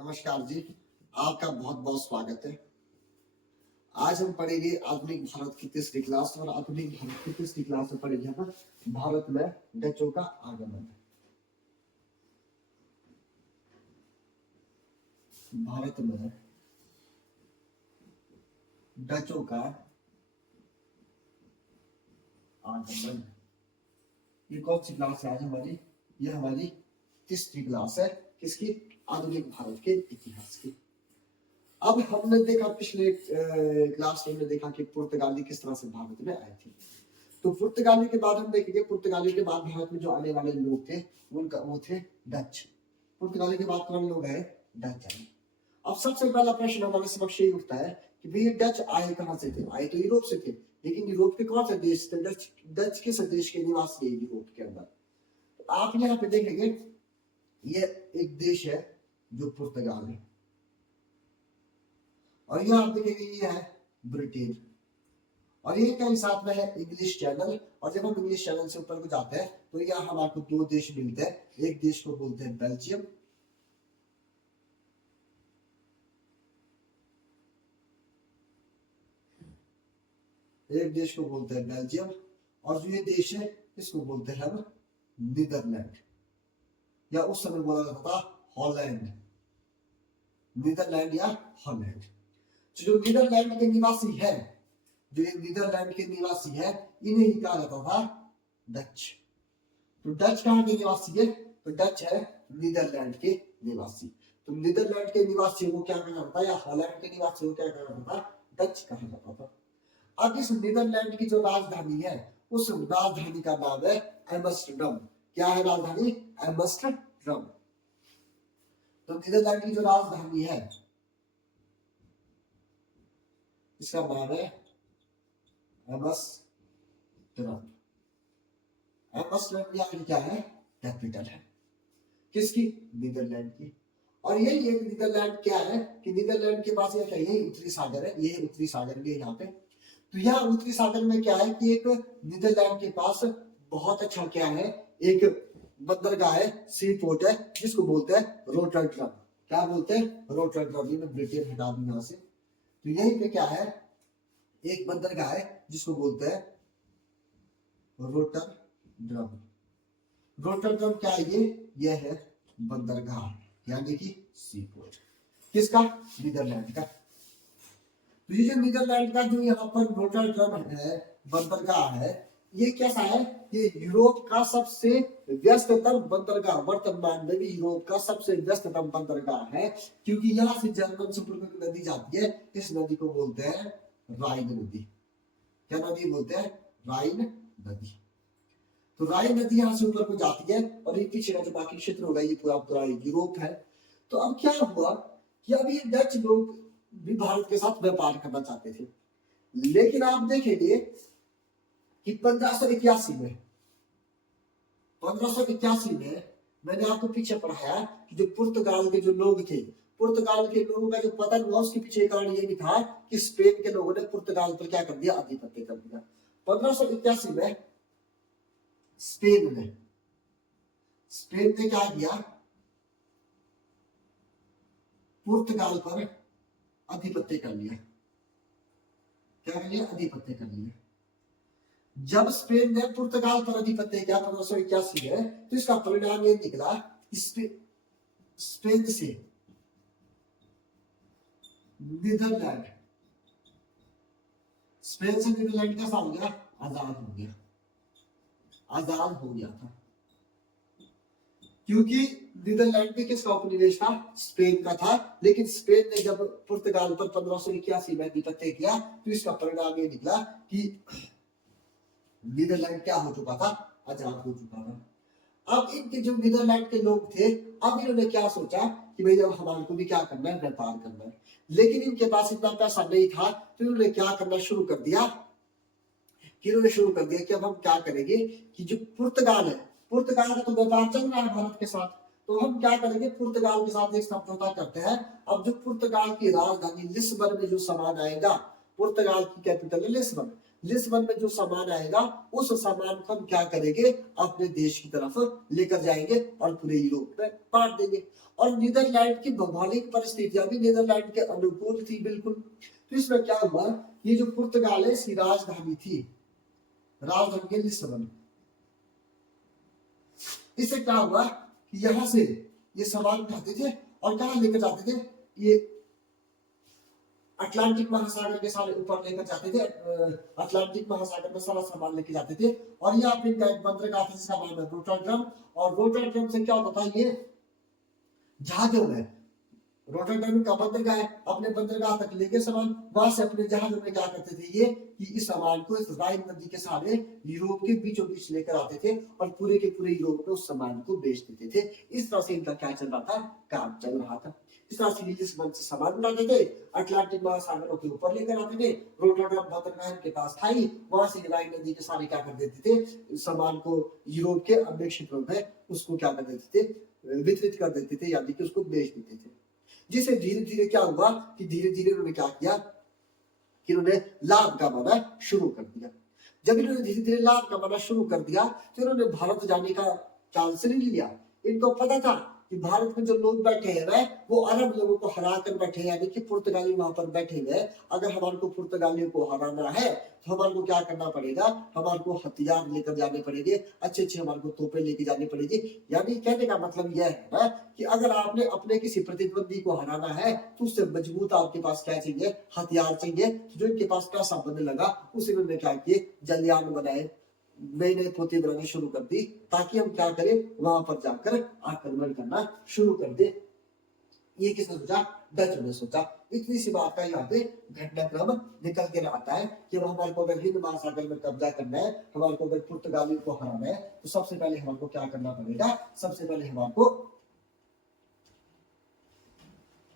नमस्कार जी। आपका बहुत बहुत स्वागत है। आज हम पढ़ेंगे आधुनिक भारत की तीसरी क्लास और आधुनिक भारत की तीसरी क्लास में पढ़ेंगे हम भारत में डचों का आगमन। भारत में डचों का आगमन, ये कौन सी क्लास है आज हमारी? ये हमारी तीसरी क्लास है। किसकी? आधुनिक भारत के इतिहास की। अब हमने देखा पिछले क्लास में हमने देखा कि पुर्तगाली किस तरह से भारत में आए थे। तो पुर्तगाली के बाद हम देखेंगे पुर्तगाली के बाद भारत में जो आने वाले लोग थे वो थे डच। पुर्तगाली के बाद कौन लोग आए? डच आए। अब सबसे पहला प्रश्न हमारे समक्ष यही उठता है कि भैया डच आए कहां से थे? आए तो यूरोप से थे, लेकिन यूरोप के कौन से देश थे? डच किस देश के निवासी है यूरोप के अंदर? तो आप यहाँ पे देखेंगे ये एक देश है जो पुर्तगाल है, और यहाँ आप देखेंगे ये है ब्रिटेन, और ये कहीं साथ में है इंग्लिश चैनल। और जब हम इंग्लिश चैनल से ऊपर को जाते हैं तो यहाँ हमारे दो देश मिलते हैं। एक देश को बोलते हैं बेल्जियम, एक देश को बोलते हैं बेल्जियम, और जो ये देश है इसको बोलते हैं हम नीदरलैंड, या उस समय बोला जाता था हॉलैंड। नीदरलैंड या हॉलैंड। जो नीदरलैंड के निवासी है, जो ये नीदरलैंड के निवासी है, इन्हें ही कहा जाता था डच। तो डच कहाँ के निवासी है? तो डच है नीदरलैंड के निवासी। तो नीदरलैंड के निवासी को क्या कहा जाता था, या हॉलैंड के निवासी को क्या कहा जाता था? डच कहा जाता था। अब इस नीदरलैंड की जो राजधानी है उस राजधानी का नाम है एम्स्टर्डम। क्या है राजधानी? एम्स्टर्डम। तो नीदरलैंड की जो राजधानी है इसका नाम है एम्स्टर्डम। एम्स्टर्डम यहाँ क्या है? कैपिटल है। किसकी? नीदरलैंड की। और यही एक नीदरलैंड क्या है कि नीदरलैंड के पास क्या है? उत्तरी सागर है। ये उत्तरी सागर भी है यहाँ पे। तो यहाँ उत्तरी सागर में क्या है कि एक नीदरलैंड के पास बहुत अच्छा क्या है, एक बंदरगाह है, सी पोर्ट है, जिसको बोलते हैं रोटरडम। क्या बोलते हैं? रोटरडम। ये मैं ब्रिटेन हटा दूं यहाँ से। तो यहीं पे क्या है, एक बंदरगाह है जिसको बोलते हैं रोटरडम। रोटरडम क्या है? ये है बंदरगाह, यानी कि सी पोर्ट। किसका? नीदरलैंड का। तो ये जो नीदरलैंड का जो यहाँ पर रोटरडम है, बंदरगाह है, ये कैसा है? ये यूरोप का सबसे व्यस्ततम बंदरगाह, वर्तमान में भी यूरोप का सबसे व्यस्ततम बंदरगाह है, क्योंकि यहाँ से जर्मन समुद्र नदी जाती है। इस नदी को बोलते हैं राइन नदी। क्या नदी बोलते हैं? राइन नदी। तो राइन नदी यहाँ से ऊपर को जाती है, और ये पीछे का जो बाकी क्षेत्र होगा ये पूरा पूरा यूरोप है। तो अब क्या हुआ कि अब ये डच लोग भी भारत के साथ व्यापार करना चाहते थे, लेकिन आप देखेंगे कि 1581 में मैंने आपको पीछे पढ़ाया कि जो पुर्तगाल के जो लोग थे, पुर्तगाल के लोगों का जो पतन हुआ उसके पीछे कारण ये भी था कि स्पेन के लोगों ने पुर्तगाल पर क्या कर दिया? आधिपत्य कर दिया। 1581 में स्पेन ने क्या किया? पुर्तगाल पर आधिपत्य कर लिया। क्या कर लिया? आधिपत्य कर लिया। जब स्पेन ने पुर्तगाल पर आधिपत्य किया 1581 में, तो इसका परिणाम ये निकला, स्पेन से नीदरलैंड, स्पेन से नीदरलैंड कैसा हो गया? आजाद हो गया। आजाद हो गया था, क्योंकि नीदरलैंड भी किसका उपनिवेश था? स्पेन का था। लेकिन स्पेन ने जब पुर्तगाल पर 1581 में आधिपत्य किया, तो इसका परिणाम ये निकला कि नीदरलैंड क्या हो चुका था? आजाद हो चुका था। अब इनके जो नीदरलैंड के लोग थे, अब इन्होंने क्या सोचा कि भाई अब हमारे को भी क्या करना है? व्यापार करना है। लेकिन इनके पास इतना पैसा नहीं था, तो इन्होंने क्या करना शुरू कर दिया कि अब हम क्या करेंगे कि जो पुर्तगाल है, पुर्तगाल का तो व्यापार चल रहा है भारत के साथ, तो हम क्या करेंगे? पुर्तगाल के साथ एक समझौता करते हैं। अब जो पुर्तगाल की राजधानी लिस्बन में जो सामान आएगा, पुर्तगाल की कैपिटल है लिस्बन, लिस्बन में जो सामान आएगा उस सामान को हम क्या करेंगे, अपने देश की तरफ लेकर जाएंगे और पूरे यूरोप में बांट देंगे। और नीदरलैंड की भौगोलिक परिस्थितियां भी नीदरलैंड के अनुकूल थी बिल्कुल। तो इसमें क्या हुआ, ये जो पुर्तगाल है इसकी राजधानी थी, राजधानी लिस्बन। इससे क्या हुआ कि यहां से ये सामान उठाते थे और कहां लेकर जाते थे, ये अटलांटिक महासागर के सारे ऊपर लेकर जाते थे, अटलांटिक महासागर में सारा सामान लेके जाते थे। और ये अपने बंदरगाह था जिसका नाम है रोटरडम। और रोटरडम से क्या होता था, ये जहाजों में, रोटरडम का बंदरगाह है, अपने बंदरगाह तक लेके सामान, वहां से अपने जहाजों में क्या करते थे ये कि इस सामान को इस राइन नदी के सारे यूरोप के बीचों बीच लेकर आते थे और पूरे के पूरे यूरोप में उस सामान को बेच देते थे। इस तरह से इनका क्या चल रहा था, काम चल रहा था। इस तरह से लिस्बन से सामान उठाते थे, अटलांटिक महासागरों के ऊपर लेकर आते थे, रोटरडम बंदरगाह के पास था ही, वहां से राइन नदी के सारे क्या कर देते थे, सामान को यूरोप के अन्य क्षेत्रों में उसको क्या कर देते थे, वितरित कर देते थे, यानी कि उसको बेच देते थे। जिसे धीरे धीरे क्या हुआ कि धीरे धीरे उन्होंने क्या किया कि उन्होंने लाभ कमाना शुरू कर दिया। जब इन्होंने धीरे धीरे लाभ कमाना शुरू कर दिया तो इन्होंने भारत जाने का चांस नहीं लिया। इनको पता था कि भारत में जो लोग बैठे हैं वो अरब लोगों को हरा कर बैठे हैं, यानी कि पुर्तगाली वहां पर बैठे हुए। अगर हमारे को पुर्तगालियों को हराना है तो हमारे को क्या करना पड़ेगा, हमारे को हथियार लेकर जाने पड़ेंगे, अच्छे अच्छे हमारे को तोपें लेके जानी पड़ेगी। यानी कहने का मतलब यह है कि अगर आपने अपने किसी प्रतिद्वंदी को हराना है तो उससे मजबूत आपके पास क्या चाहिए, हथियार चाहिए। जो इनके पास पैसा बनने लगा उसे इन्होंने क्या किए, जलयान बनाए, नए नए पोते बनाने शुरू कर दी, ताकि हम क्या करें, वहां पर जाकर आक्रमण करना शुरू कर दे। ये किसने सोचा, डच ने सोचा। इतनी सी बात का यहाँ पे घटनाक्रम निकल के आता है कि अब हमारे को अगर हिंद महासागर में कब्जा करना है, हमारे को अगर पुर्तगालियों को हराना है, तो सबसे पहले हमारे को क्या करना पड़ेगा, सबसे पहले हमारे को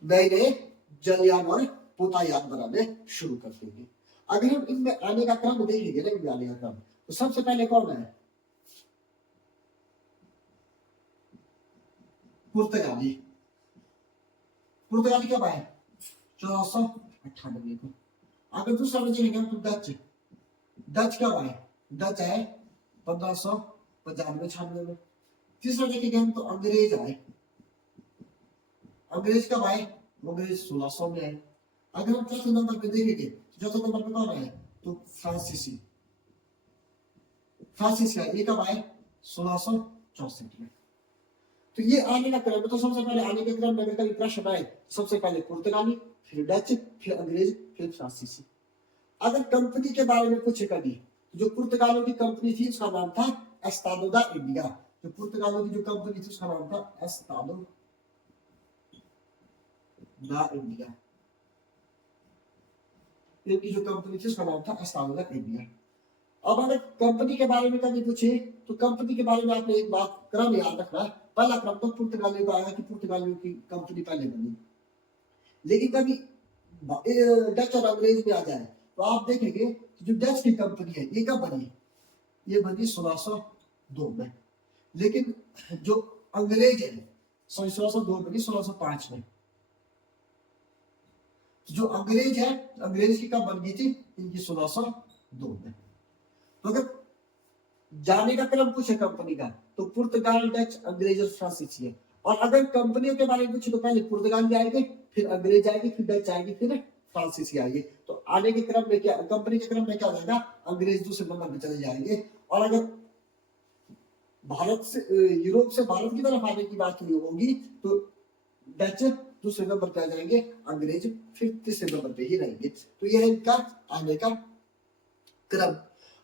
नए नए जलयान और पोतायान बनाने शुरू कर देंगे। अगर हम इनमें आने का क्रम देखेंगे ना, इनमें आने का क्रम, तो सबसे पहले कौन है, पुर्तगाली। पुर्तगाली कब आए, 1498 को। अगर दूसरा में देखेंगे तो डच, डच कब आए, डच आए 1595-96 में। तीसरा देखेंगे हम तो अंग्रेज आए, अंग्रेज कब आए, अंग्रेज 1600 में आए। अगर हम चौथे नंबर पे देखेंगे तो चौथे नंबर पे कौन आए, तो फ्रांसीसी, फ्रांसिस आए, ये कब आए, 1664 में। तो ये आने का क्रम, तो सबसे पहले आने के क्रम में अगर कभी प्रश्न आए, सबसे पहले पुर्तगाली, फिर डच, फिर अंग्रेज, फिर फ्रांसीसी। अगर कंपनी के बारे में पूछे कभी, जो पुर्तगालों की कंपनी थी उसका नाम था एस्तादो दा इंडिया। जो पुर्तगालों की जो कंपनी थी उसका नाम था एस्तादो दा इंडिया। इनकी जो कंपनी थी उसका नाम था एस्तादो दा इंडिया। अब अगर कंपनी के बारे में कभी पूछे तो कंपनी के बारे में आपने एक बात क्रम याद रखना, पहला क्रम तो पुर्तगालियों का आया कि पुर्तगालियों की कंपनी पहले बनी। लेकिन कभी डच और अंग्रेज में आ जाए तो आप देखेंगे कि जो डच की कंपनी है ये कब बनी, ये बनी 1602 में। लेकिन जो अंग्रेज है 1602 बनी 1605 में। जो अंग्रेज है, अंग्रेज की कब बन गई थी, इनकी 1602 में। तो अगर जाने का क्रम पूछे कंपनी का तो पुर्तगाल, डच, अंग्रेज और फ्रांसीसी है। और अगर कंपनियों के बारे में पूछे तो पहले पुर्तगाल जाएंगे, फिर अंग्रेज आएंगे, फिर डच आएंगे, फिर फ्रांसीसी आएंगे। तो आने के क्रम में क्या, कंपनी के क्रम में क्या हो जाएगा, अंग्रेज दूसरे नंबर पे चले जाएंगे। और अगर भारत से यूरोप से भारत की तरफ आने की बात होगी तो डच दूसरे नंबर पे आ जाएंगे, अंग्रेज फिर तीसरे नंबर पे ही रहेंगे। तो यह इनका आने का क्रम।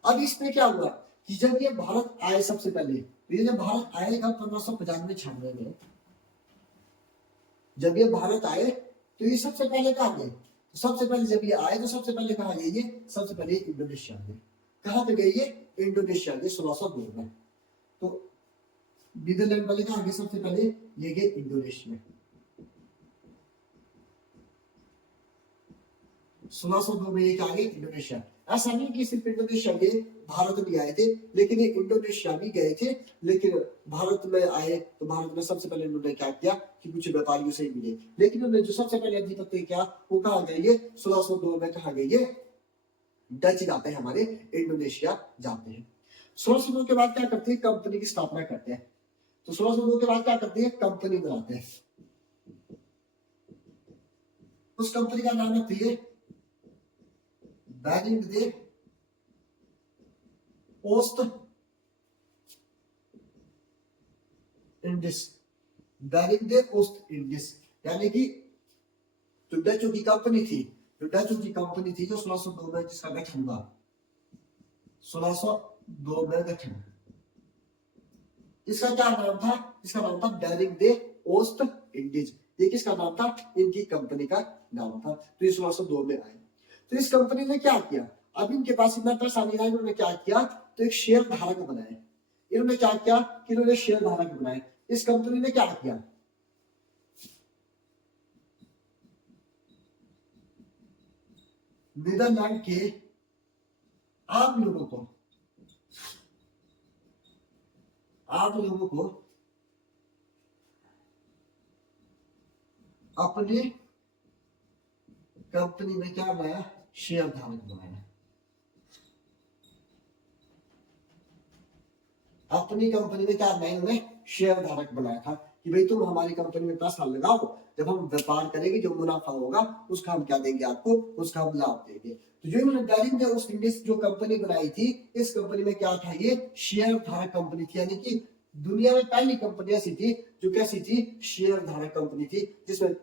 अब इसमें क्या हुआ कि जब ये भारत आए सबसे पहले, तो ये जब भारत आएगा 1595-96 में, जब ये भारत आए तो ये सबसे पहले कहाँ गए, तो सबसे पहले जब ये आए तो सबसे पहले कहाँ गए, ये सबसे पहले इंडोनेशिया गए। कहाँ पे गए ये, इंडोनेशिया गए 1602 में। तो नीदरलैंड वाले कहाँ गए सबसे पहले, ये गए इंडोनेशिया 1602 में। ये कहाँ गए, इंडोनेशिया। ऐसा नहीं कि सिर्फ इंडोनेशिया गए, भारत भी आए थे, लेकिन ये इंडोनेशिया भी गए थे। लेकिन भारत में आए तो भारत में सबसे पहले उन्होंने क्या किया कि कुछ व्यापारियों से मिले। लेकिन उन्होंने जो सबसे पहले अधिपत्य किया वो कहाँ गए, ये 1602 में कहाँ गए, ये डच जाते हैं, हमारे इंडोनेशिया जाते हैं। 1602 के बाद क्या करते हैं, कंपनी की स्थापना करते हैं। तो 1602 के बाद क्या करते हैं, कंपनी बनाते हैं। उस कंपनी का नाम रखती है बैरिंग दे ओस्ट इंडिस, बैरिंग दे ओस्ट इंडिस, यानी कि जो डचों की कंपनी थी, जो 1602 में जिसका गठन हुआ, 1602 में गठन, इसका क्या नाम था, इसका नाम था बैरिंग दे ओस्ट इंडीज। ये किसका नाम था, इनकी कंपनी का नाम था। तो ये 1602 में आए। तो इस कंपनी ने क्या किया, अब इनके पास इतना पैसा नहीं था, इन्होंने क्या किया, तो एक शेयर धारक बनाए। इन्होंने क्या किया कि इन्होंने शेयर धारक बनाए। इस कंपनी ने क्या किया, नीदरलैंड के आम लोगों को अपने कंपनी में क्या बनाया, शेयर धारक बनाया। अपनी कंपनी में क्या बनाया, उन्होंने शेयर धारक बनाया था कि भाई तुम हमारी कंपनी में पैसा लगाओ, जब हम व्यापार करेंगे जो मुनाफा होगा उसका हम क्या देंगे आपको, उसका हम लाभ देंगे। तो जो इन्होंने बैरिंग उस इंडिस जो कंपनी बनाई थी, इस कंपनी में क्या था, ये शेयर धारक कंपनी थी, यानी कि दुनिया में पहली कंपनी ऐसी थी जो कैसी थी, शेयर धारक कंपनी थी, जिसमें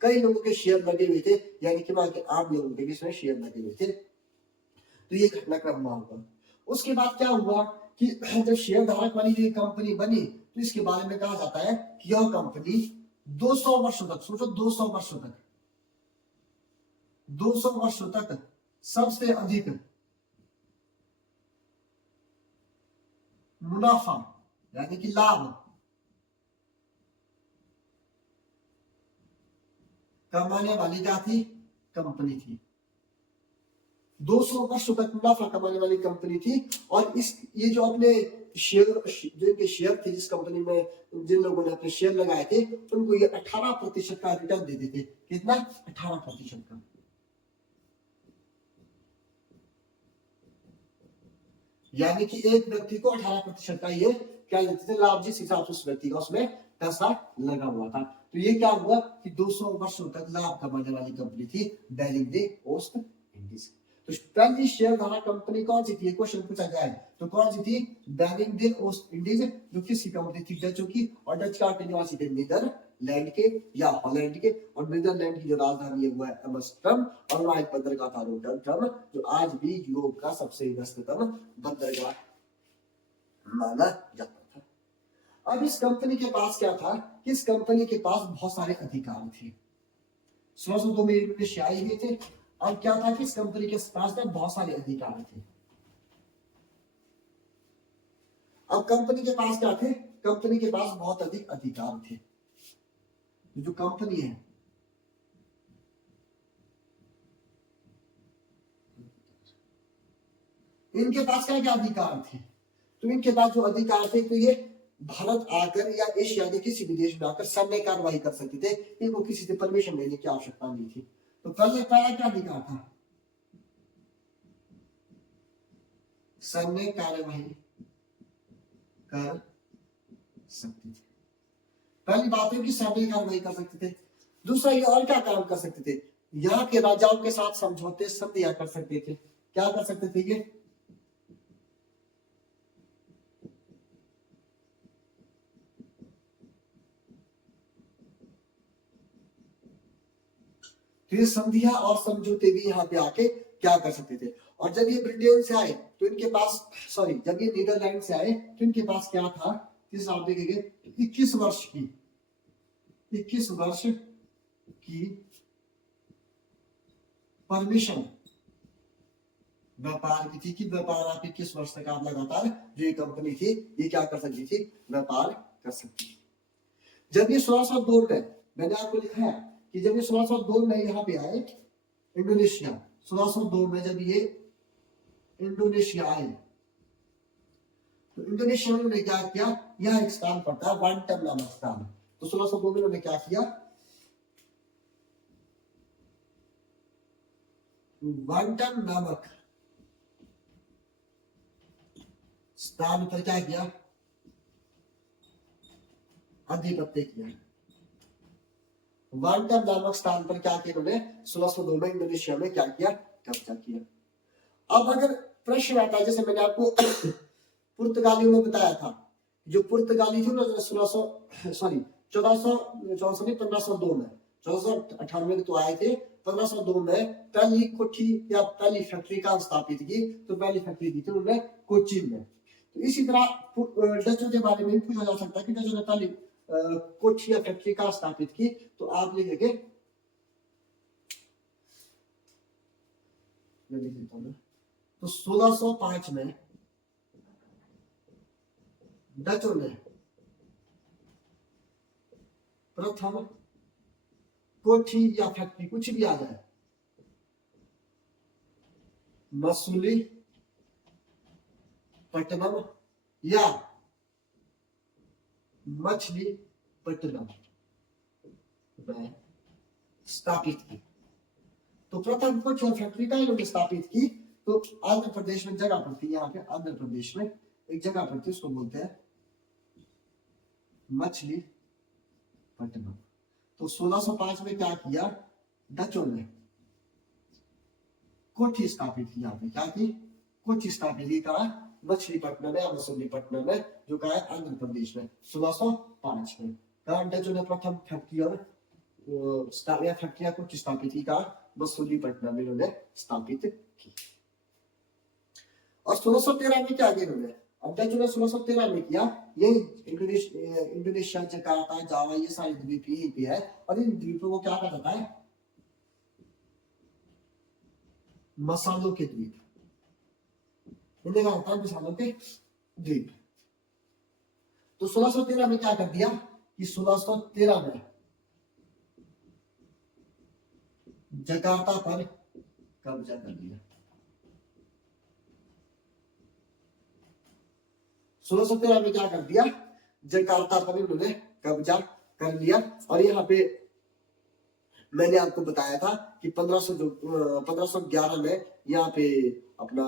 कई लोगों के शेयर लगे हुए थे, यानी कि वहां के आम लोगों के भी इसमें शेयर लगे हुए थे। तो ये घटनाक्रम हुआ। उसके बाद क्या हुआ कि जब शेयर धारक वाली जो कंपनी बनी, तो इसके बारे में कहा जाता है कि यह कंपनी 200 वर्षों तक, सोचो 200 वर्षों तक, 200 वर्षों तक सबसे अधिक मुनाफा यानी कि लाभ कमाने वाली क्या थी, कंपनी थी। 200 वर्षों तक मुनाफा कमाने वाली कंपनी थी। और इस ये जो अपने शेयर, जो इनके शेयर थे, जिस कंपनी में जिन लोगों ने अपने शेयर लगाए थे, उनको ये 18% का रिटर्न देते थे। कितना, 18% का। यानी कि एक व्यक्ति को 18% का ये क्या देते थे, लाभ, जिस हिसाब से उस व्यक्ति का उसमें पैसा लगा हुआ था। तो ये क्या हुआ कि 200 वर्षों तक लाभ कमाने वाली कंपनी थी बैरिंग दे ओस्ट इंडीज। तो पहली शेयर धारक कंपनी कौन सी थी, क्वेश्चन पूछा जाए तो कौन सी थी, बैरिंग दे ओस्ट इंडीज, जो किसकी कंपनी थी, डचों की। और डच का निवासी थे नीदरलैंड के या हॉलैंड के। और नीदरलैंड की जो राजधानी है वो है एम्स्टर्डम, और वहां एक बंदरगाह था रोटरडम, जो आज भी यूरोप का सबसे व्यस्ततम बंदरगाह माना जाता था। अब इस कंपनी के पास क्या था, कि इस कंपनी के पास बहुत सारे अधिकार थे। 1602 में इंडोनेशिया आए हुए थे। अब क्या था कि इस कंपनी के पास ना बहुत सारे अधिकार थे। अब कंपनी के पास क्या थे, कंपनी के पास बहुत अधिक अधिकार थे। जो कंपनी है, इनके पास क्या क्या अधिकार थे, तो इनके पास जो अधिकार थे, तो ये भारत आकर या एशिया के किसी भी देश में आकर सैन्य कार्रवाई कर सकते थे। इनको किसी से परमिशन लेने की आवश्यकता नहीं थी। तो पहले पहला क्या अधिकार था, सैन्य कार्रवाई कर सकते थे। पहली बात है कि सैन्य कार्रवाई कर सकते थे। दूसरा, ये और क्या काम कर सकते थे, यहाँ के राजाओं के साथ समझौते संधियां कर सकते थे। क्या कर सकते थे ये, तो ये संधियां और समझौते भी यहाँ पे आके क्या कर सकते थे। और जब ये ब्रिटेन से आए तो इनके पास, सॉरी, जब ये नीदरलैंड से आए तो इनके पास क्या था, किस आप देखेंगे 21 वर्ष की, 21 वर्ष की परमिशन व्यापार की थी, कि व्यापार आप 21 वर्ष तक आप लगातार, जो ये कंपनी थी ये क्या कर सकती थी, व्यापार कर सकती थी। जब ये 1602 में, मैंने आपको लिखा है कि जब ये 1602 में यहाँ पे आए इंडोनेशिया, 1602 में जब ये इंडोनेशिया आए, तो इंडोनेशिया में उन्होंने क्या किया, यहाँ एक स्थान पड़ता है वांटम नामक स्थान। तो 1602 में उन्होंने क्या किया, वांटन नामक स्थान पर क्या किया, आधिपत्य किया। वांटन नामक स्थान पर क्या किया उन्होंने, 1602 में इंडोनेशिया में क्या किया, कब्जा किया। अब अगर प्रश्न आता है, जैसे मैंने आपको पुर्तगालियों में बताया था, जो पुर्तगाली थे ना 1502 में, 1498 में तो आए थे, 1502 में पहली कोठी या पहली फैक्ट्री का स्थापित की, तो पहली फैक्ट्री की थी उन्होंने कोचीन में। तो इसी तरह डचों के बारे में भी पूछा जा सकता है कि डचों ने पहली कोठी या फैक्ट्री का स्थापित की, तो आप लिखेंगे, मैं लिख देता हूं, तो 1605 में डचों ने प्रथम कोठी या फैक्ट्री, कुछ भी आ जाए, मसूलीपट्टनम या मछलीपट्टनम में स्थापित की। तो प्रथम कोठी और फैक्ट्री का इन्होंने स्थापित की, तो आंध्र प्रदेश में जगह पड़ती है, यहाँ पे आंध्र प्रदेश में एक जगह पड़ती है, उसको बोलते हैं मछलीपट्टनम। तो 1605 में क्या किया, डचों ने कोठी स्थापित की, यहाँ पे क्या की, कोठी स्थापित की, कहा मछलीपट्टनम या मसूलीपट्टनम में, जो कहा है आंध्र प्रदेश में 1605 में। कहा डचों ने प्रथम फैक्ट्री और फैक्ट्रियां कुछ स्थापित की, कहा मसूलीपट्टनम में इन्होंने स्थापित की। और 1613 में क्या किया इन्होंने, अब डचों ने 1613 में किया, ये इंडोनेशिया, जकार्ता, जावा, ये सारी द्वीप यहीं पे है, और इन द्वीपों को क्या कहा जाता है, मसालों के द्वीप, इन्हें कहा जाता है मसालों के द्वीप। तो 1613 में क्या कर दिया कि 1613 में जकार्ता पर कब्जा कर लिया। 1613 में क्या कर दिया, जकार्ता पर इन्होंने कब्जा कर लिया। और यहाँ पे मैंने आपको बताया था कि 1511 में यहाँ पे अपना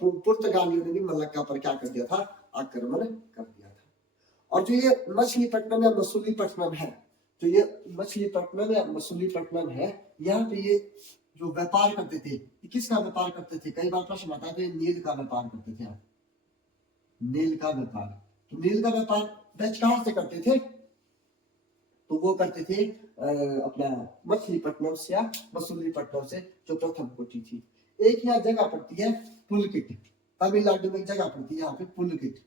पुर्तगालियों ने भी मलक्का पर क्या कर दिया था, आक्रमण कर दिया था। और जो ये मछलीपट्टनम या मसूलीपट्टनम है, तो ये मछलीपट्टनम या मसूलीपट्टनम है, यहाँ पे ये जो व्यापार करते थे, किसका व्यापार करते थे, कई बार प्रश्न आता है, तो ये नील का व्यापार करते थे, नील का व्यापार। तो नील का व्यापार डच कहां से करते थे, तो वो करते थे अपना मछलीपट्टनम से या मसूलीपट्टनम से, जो प्रथम कोठी थी। एक यहाँ जगह पड़ती है पुलकिट, तमिलनाडु में जगह पड़ती है यहाँ पे पुलकिट,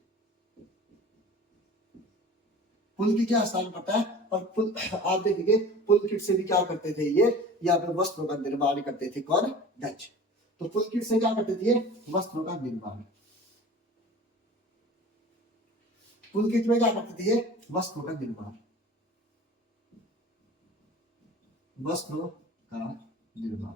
पुलकिट क्या स्थान पड़ता है। और आप देखेंगे पुलकिट से भी क्या करते थे, ये यहाँ पे वस्त्रों का निर्माण करते थे, कौन, डच। तो पुलकिट से क्या करते थे, वस्त्रों का निर्माण, पुलकिट में क्या करते थे, वस्त्रों का निर्माण, वस्त्रों का निर्माण।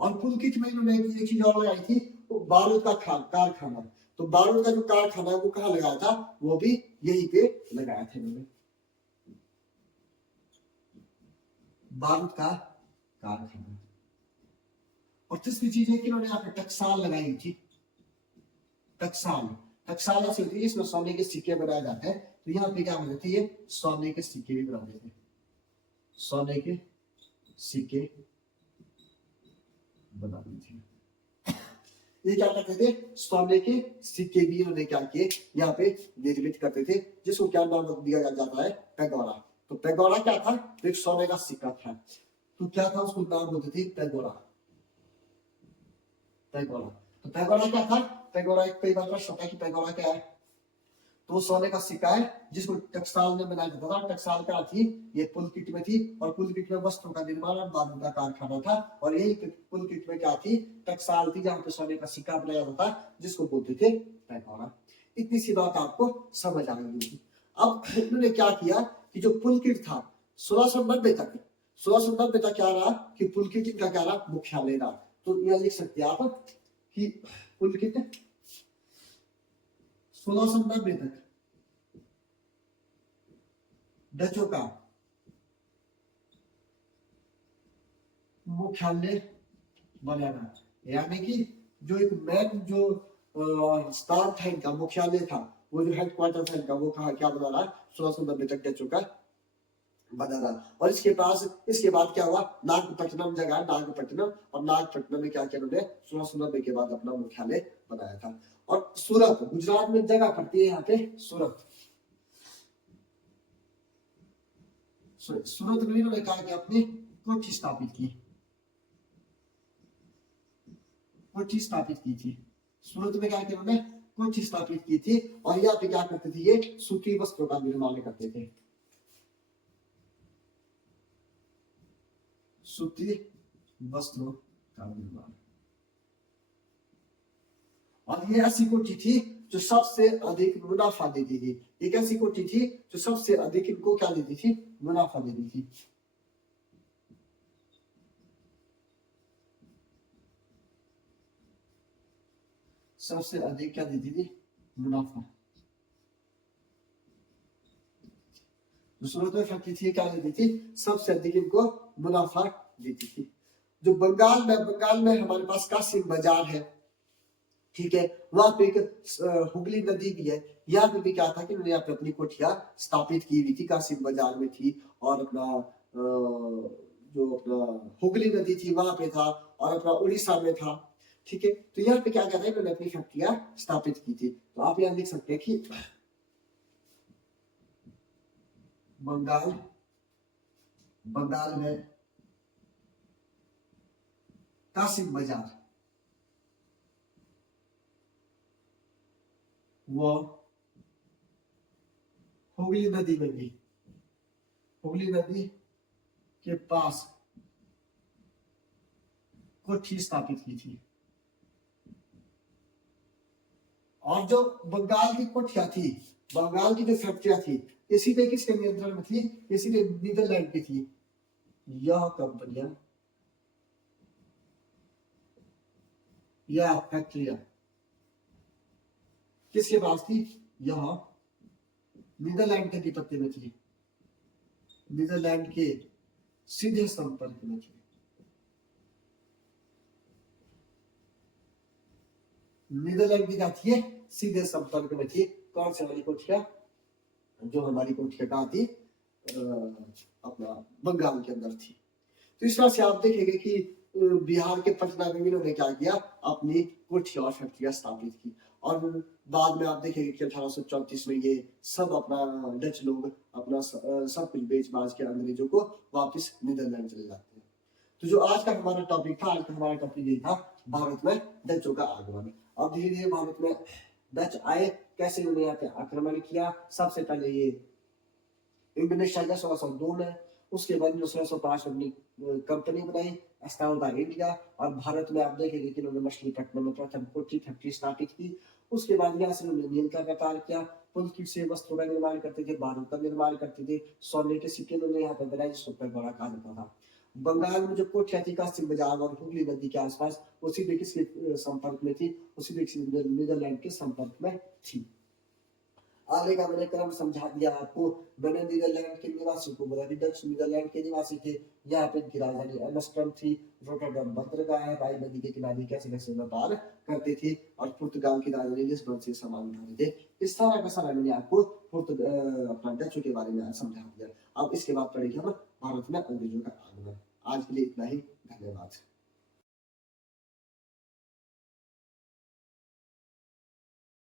और पुलकिट में इन्होंने एक चीज और लगाई थी, वो बारूद का कारखाना। तो बारूद का जो कारखाना है वो कहाँ लगाया था, वो भी यहीं पे लगाया था इन्होंने, बारूद का कारखाना। और तीसरी चीज है कि इन्होंने यहाँ पे टकसाल लगाई थी, टकसाल, टकसाल ऐसी होती है इसमें सोने के सिक्के बनाए जाते हैं। तो यहाँ पे क्या बनाते थे, ये सोने के सिक्के भी बनाते थे, सोने के सिक्के बनाते थे। ये क्या करते थे, सोने के सिक्के भी इन्होंने क्या किए, यहाँ पे निर्मित करते थे, जिसको क्या नाम दिया जाता है, पेगोरा। तो पेगोरा क्या था, तो एक सोने का सिक्का था, तो क्या था, उसको नाम बोलते थे पेगोरा, पेगोरा। तो पेगोरा क्या था, पेगोरा एक कई बार प्रश्न होता है कि पेगोरा क्या है, तो सोने का सिक्का है जिसको टकसाल में बनाया जाता था। टकसाल क्या थी, ये पुलकिट में थी, और पुलकिट में वस्त्रों का निर्माण और बारूद का कारखाना था। और यही पुलकिट में क्या थी, टकसाल थी, जहां पे सोने का सिक्का बनाया जाता था, जिसको बोलते थे पैगोरा। इतनी सी बात आपको समझ आ गई होगी। अब इन्होंने क्या किया कि जो पुलकिट था 1690 तक, 1690 तक क्या रहा कि पुलकिट इनका क्या रहा, मुख्यालय रहा। तो यह लिख सकते हैं आप कि पुलकिट 1690 तक डचों का मुख्यालय बनाना। यानी कि जो एक मेन जो स्थान था इनका, मुख्यालय था, वो जो हेडक्वार्टर था इनका, वो कहा क्या बना रहा, 1690 तक डचों का बना रहा। और इसके बाद क्या हुआ, नागपट्टनम जगह, नागपट्टनम, और नागपट्टनम में क्या किया उन्होंने 1690 के बाद अपना मुख्यालय बनाया था। और सूरत, गुजरात में जगह पड़ती है यहाँ पे सूरत। सूरत में इन्होंने कहा कि अपनी कोठी स्थापित की, कोठी स्थापित की थी। सूरत में क्या किया उन्होंने, कोठी स्थापित की थी। और यहाँ पे क्या करते थे, ये सूती वस्त्रों का निर्माण करते थे, सूती वस्त्रों का निर्माण। और ये ऐसी कोठी थी जो सबसे अधिक मुनाफा देती थी। एक ऐसी कोठी थी जो सबसे अधिक इनको क्या देती थी, मुनाफा देती थी। सबसे अधिक क्या देती थी, मुनाफा। सूरत में फैक्ट्री थी, क्या देती थी, सबसे अधिक इनको मुनाफा देती थी। जो बंगाल में हमारे पास कासिम बाजार है, ठीक है, वहां पे एक हुगली नदी भी है। यहाँ पे भी क्या था कि उन्होंने यहाँ पे अपनी कोठिया स्थापित की हुई थी, कासिम बाजार में थी। और अपना जो अपना हुगली नदी थी वहां पे था, और अपना उड़ीसा में था, ठीक है। तो यहाँ पे क्या कहते हैं, उन्होंने अपनी फैक्ट्रियां स्थापित की थी। तो आप यहाँ देख सकते हैं कि बंगाल में कासिम बाजार, वो हुगली नदी में भी, हुगली नदी के पास कोठी स्थापित की थी। और जो बंगाल की कोठिया थी, बंगाल की जो फैक्ट्रियां थी, इसीलिए किसके नियंत्रण में थी, इसीलिए नीदरलैंड की थी। यह कंपनियां या फैक्ट्रियां किसके पास थी, यह नीदरलैंड के अधिपत्य में थी, नीदरलैंड के सीधे संपर्क में थी। नीदरलैंड की क्या थी, सीधे संपर्क में थी। कौन से वाली कोठिया, जो हमारी कोठिया कहाँ थी, अपना बंगाल के अंदर थी। तो इस तरह से आप देखेंगे कि बिहार के पटना में इन्होंने क्या किया, अपनी कोठिया और फैक्ट्रियां स्थापित की। और बाद में आप देखेंगे कि 1834 में ये सब अपना डच लोग अपना सब कुछ बेच बाज के अंग्रेजों को वापस नीदरलैंड चले जाते हैं। तो जो आज का हमारा टॉपिक था, आज का हमारा टॉपिक ये था, भारत में डचों का आगमन। अब धीरे धीरे भारत में डच आए, कैसे उन्होंने यहाँ पे आक्रमण किया। सबसे पहले ये इंडोनेशिया का 1602 में, उसके बाद 1605 में अपनी कंपनी बनाई अस्ताउदा इंडिया। और भारत में आप देखेंगे कि उन्होंने मछलीपट्टनम में प्रथम कोठी फैक्ट्री स्थापित की। उसके बाद यहाँ से उन्होंने नील का व्यापार किया, पुल्की से वस्त्रों का निर्माण करते थे, बारूद का निर्माण करते थे, सोने के सिक्के उन्होंने यहाँ पर बनाए, जिसको पेगोड़ा कहा जाता था। बंगाल में जो कोठिया थी कासिम बाजार और हुगली नदी के आसपास, उसी भी किसके संपर्क में थी, उसी भी नीदरलैंड के संपर्क में थी। आगे का मैंने क्रम समझा दिया आपको। मैंने नीदरलैंड के निवासी को बोला, डच नीदरलैंड के निवासी थे। यहाँ पे इनकी राजधानी एम्स्टर्डम थी। रोटरडम बंदरगाह है, राइन नदी के किनारे कैसे कैसे व्यापार करते थे। और पुर्तगाल की राजधानी लिस्बन से सामान उठाते थे। इस सारा का सारा मैंने आपको अपना डचों के बारे में समझा दिया। अब इसके बाद पढ़ेंगे हम भारत में अंग्रेजों का आगमन। आज के लिए इतना ही, धन्यवाद।